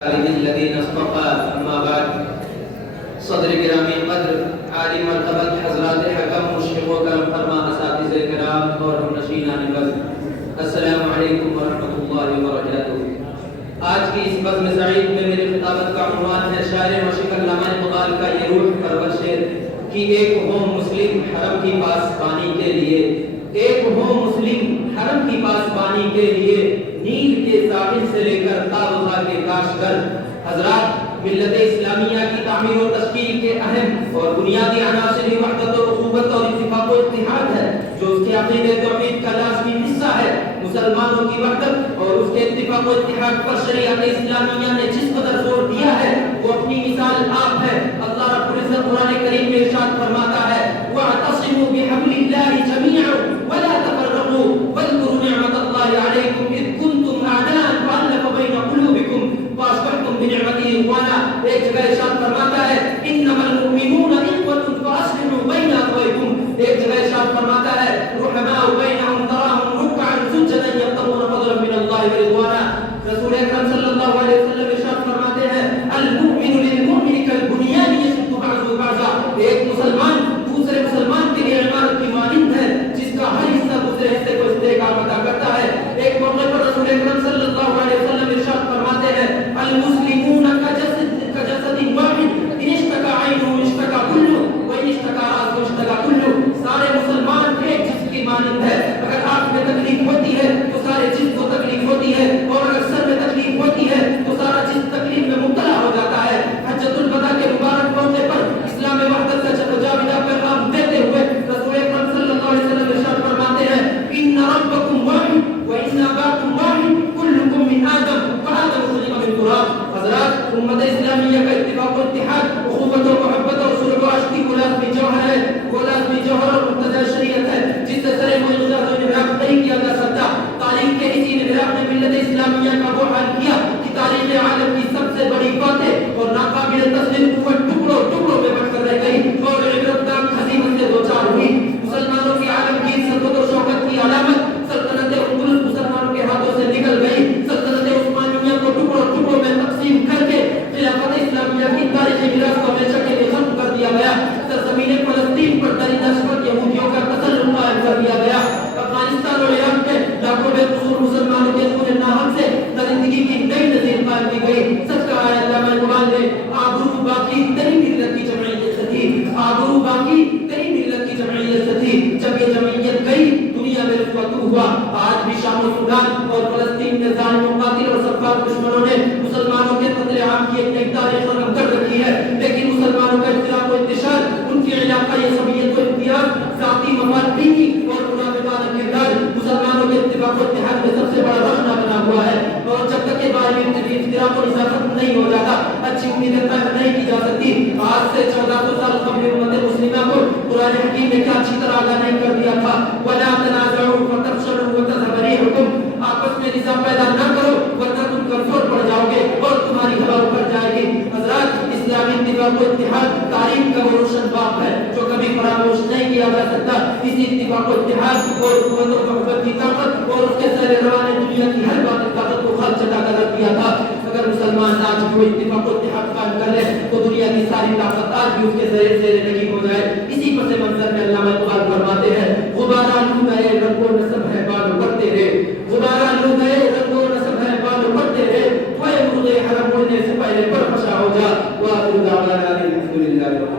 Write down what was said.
الذين اصطفى اما بعد صدر گرامی قدر عالی مرتبت حضرات حکم مشرق و کرم فرما اساتذہ کرام اور ہم نشینان بزم السلام علیکم ورحمۃ اللہ وبرکاتہ۔ آج کی اس بزم سعید میں میری خطابت کا عنوان ہے شاعر مشرق علامہ اقبال کا یہ روح پرور شعر کہ ایک ہو مسلم حرم کی پاسبانی کے لیے، ایک ہو مسلم حرم کی پاسبانی کے لیے، نیل کے ساحل سے لے کر تابوتا کے کاشگر۔ حضرات، ملت اسلامیہ کی تعمیر و تشکیل کے اہم اور بنیادی عناصر وحدت و اخوت اور اتفاق و اتحاد ہے، جو اس کے عقیدے توحید کا لازمی حصہ ہے۔ مسلمانوں کی وحدت اور اس کے اتفاق و اتحاد پر شریعت اسلامیہ نے جس قدر زور دیا ہے وہ اپنی مثال آپ ہے۔ اللہ رب العزت قرآن کریم میں ارشاد فرماتا ہے وَاعْتَصِمُوا بِحَبْلِ اللَّهِ جَمِيعًا وَلَا تَفَرَّقُوا وَاذْكُرُوا نِعْمَةَ اللَّهِ عَلَيْكُمْ إِذْ كُنتُمْ أَعْدَاءً فَأَلَّفَ بَيْنَ قُلُوبِكُمْ فَأَصْبَحْتُمْ بِنِعْمَتِهِ إِخْوَانًا۔ ایک جگہ ارشاد فرماتا ہے إِنَّمَا الْمُؤْمِنُونَ إِخْوَةٌ فَأَصْلِحُوا بَيْنَ أَخَوَيْكُمْ۔ ایک جگہ ارشاد فرماتا ہے رُحَمَاءُ بَيْنَهُمْ تَرَاهُمْ رُكَّعًا سُجَّدًا يَبْتَغُونَ فَضْلًا مِنَ اللَّهِ وَرِضْوَانًا۔ رسول اکرم صلی اللہ علیہ وسلم ارشاد فرماتے ہیں المؤمن للمؤمن كالبنيان يشد بعضه بعضا۔ ایک مسلمان دوسرے مسلمان کے لیے عمارت کی مانند ہے جس کا ہر حصہ دوسرے حصے کو استحکام عطا کرتا ہے۔ ایک موقع پر رسول اکرم صلی اللہ علیہ وسلم ارشاد فرماتے ہیں المسلمون كجسد واحد ان اشتكى عينه اشتكى كله وان اشتكى راسه اشتكى كله۔ سارے مسلمان ایک جسم کی مانند ہے، اگر آنکھ میں تکلیف ہوتی ہے تو سارے جسم کو تکلیف ہوتی ہے، اور اگر سر میں تکلیف ہوتی ہے تو سارا جسم تکلیف میں مبتلا ہو جاتا ہے۔ حجۃ الوداع کے مبارک موقع پر اسلام وحدت کا جاویدہ پیغام دیتے ہوئے رسول اکرم صلی اللہ علیہ وسلم ارشاد فرماتے ہیں ان ربکم واحد وان اباکم واحد کلکم من آدم وآدم خلق من تراب۔ حضرات، امت اسلامیہ کا اتفاق و اتحاد، اخوت و محبت اور صلح و عشق کو لازمی جوہر ہے، وہ لازمی جوہر اور مقتضى شریعت ہے جس سے سر معجزات و انحراف نہیں کیا جا سکتا۔ تاریخ کے اسی انحراف نے ملت اسلامیہ کا وہ حال کیا کہ تاریخ عالم کی سب سے بڑی باتیں اور ناقابل تسلیم قوت ٹکڑوں ٹکڑوں میں بٹ کر رہ گئی اور عبرتناک ہزیمت سے دوچار ہوئی۔ مسلمانوں کی عالم کی عزت و شوکت کی علامت سلطنت اندلس مسلمانوں کے ہاتھوں سے نکل گئی۔ سلطنت عثمانیہ کو ٹکڑوں ٹکڑوں میں تقسیم کر کے خلافت اسلامیہ کی تاریخی میراث کو ہمیشہ کے لیے ختم کر دیا گیا۔ سرزمین فلسطین پر درندہ شمار یہودیوں کا تسلط قائم کر دیا گیا۔ افغانستان اور عراق میں لاکھوں بے قصور مسلمانوں کے خون ناحق سے درندگی کی نئی نظیر قائم کی گئی۔ سچ کہا ہے علامہ اقبال نے آبرو باقی تیری ملت کی جمعیت سے تھی، آبرو باقی تیری ملت کی جمعیت سے تھی، جب یہ جمعیت گئی دنیا میں رسوا تو ہوا۔ آج بھی شام و سودان اور فلسطین میں ظالم قاتل اور سفاک دشمنوں نے مسلمانوں کے قتل عام کی ایک نئی تاریخ رقم کر رکھی ہے، لیکن مسلمانوں کا اختلاف و انتشار، ان کی علاقہ یہ سبیت و امتیاز، ذاتی مفاد بینی اور منافقانہ کردار مسلمانوں کے اتفاق و اتحاد میں سب سے بڑا روشنا بنا ہوا ہے۔ اور جب تک یہ باہمی اختلاف و نزاکت نہیں ہو جاتا اچھی امیدیں قائم نہیں کی جا سکتی۔ آج سے 1400 سال قبل امت مسلمہ کو قرآن حکیم نے کیا اچھی طرح آگاہ نہیں کر دیا تھا وَلَا تَنَازَعُوا فَتَفْشَلُوا وَتَذْهَبَ رِيحُكُمْ۔ آپس میں نظام پیدا نہ کرو ورنہ تم کمزور پڑ جاؤ گے اور تمہاری ہوا اوپر جائے گی۔ حضرات، اسلامی اتفاق و اتحاد تاریخ کا وہ روشن باب ہے جو کبھی فراموش نہیں کیا جا سکتا۔ اسی اتفاق و اتحاد اور قوت و محبت کی طاقت اور اس کے سیر روان نے دنیا کی ہر بات طاقت کو خط چٹا کر رکھ دیا تھا۔ اگر مسلمان آج بھی اتفاق و اتحاد قائم کر لے تو دنیا کی ساری طاقت آج بھی اس کے زیر لگی ہو جائے۔ اسی پس منظر میں علامہ اقبال فرماتے ہیں غبارہ لو گئے رنگ و نسب ہے بال بڑھتے رہے، غبارہ لو گئے رنگ و نسب ہے بال بڑھتے رہے، توئے مرغے حرم اڑنے سے پہلے پر فشا ہو جا۔ وآخر دعوانا الحمد للہ۔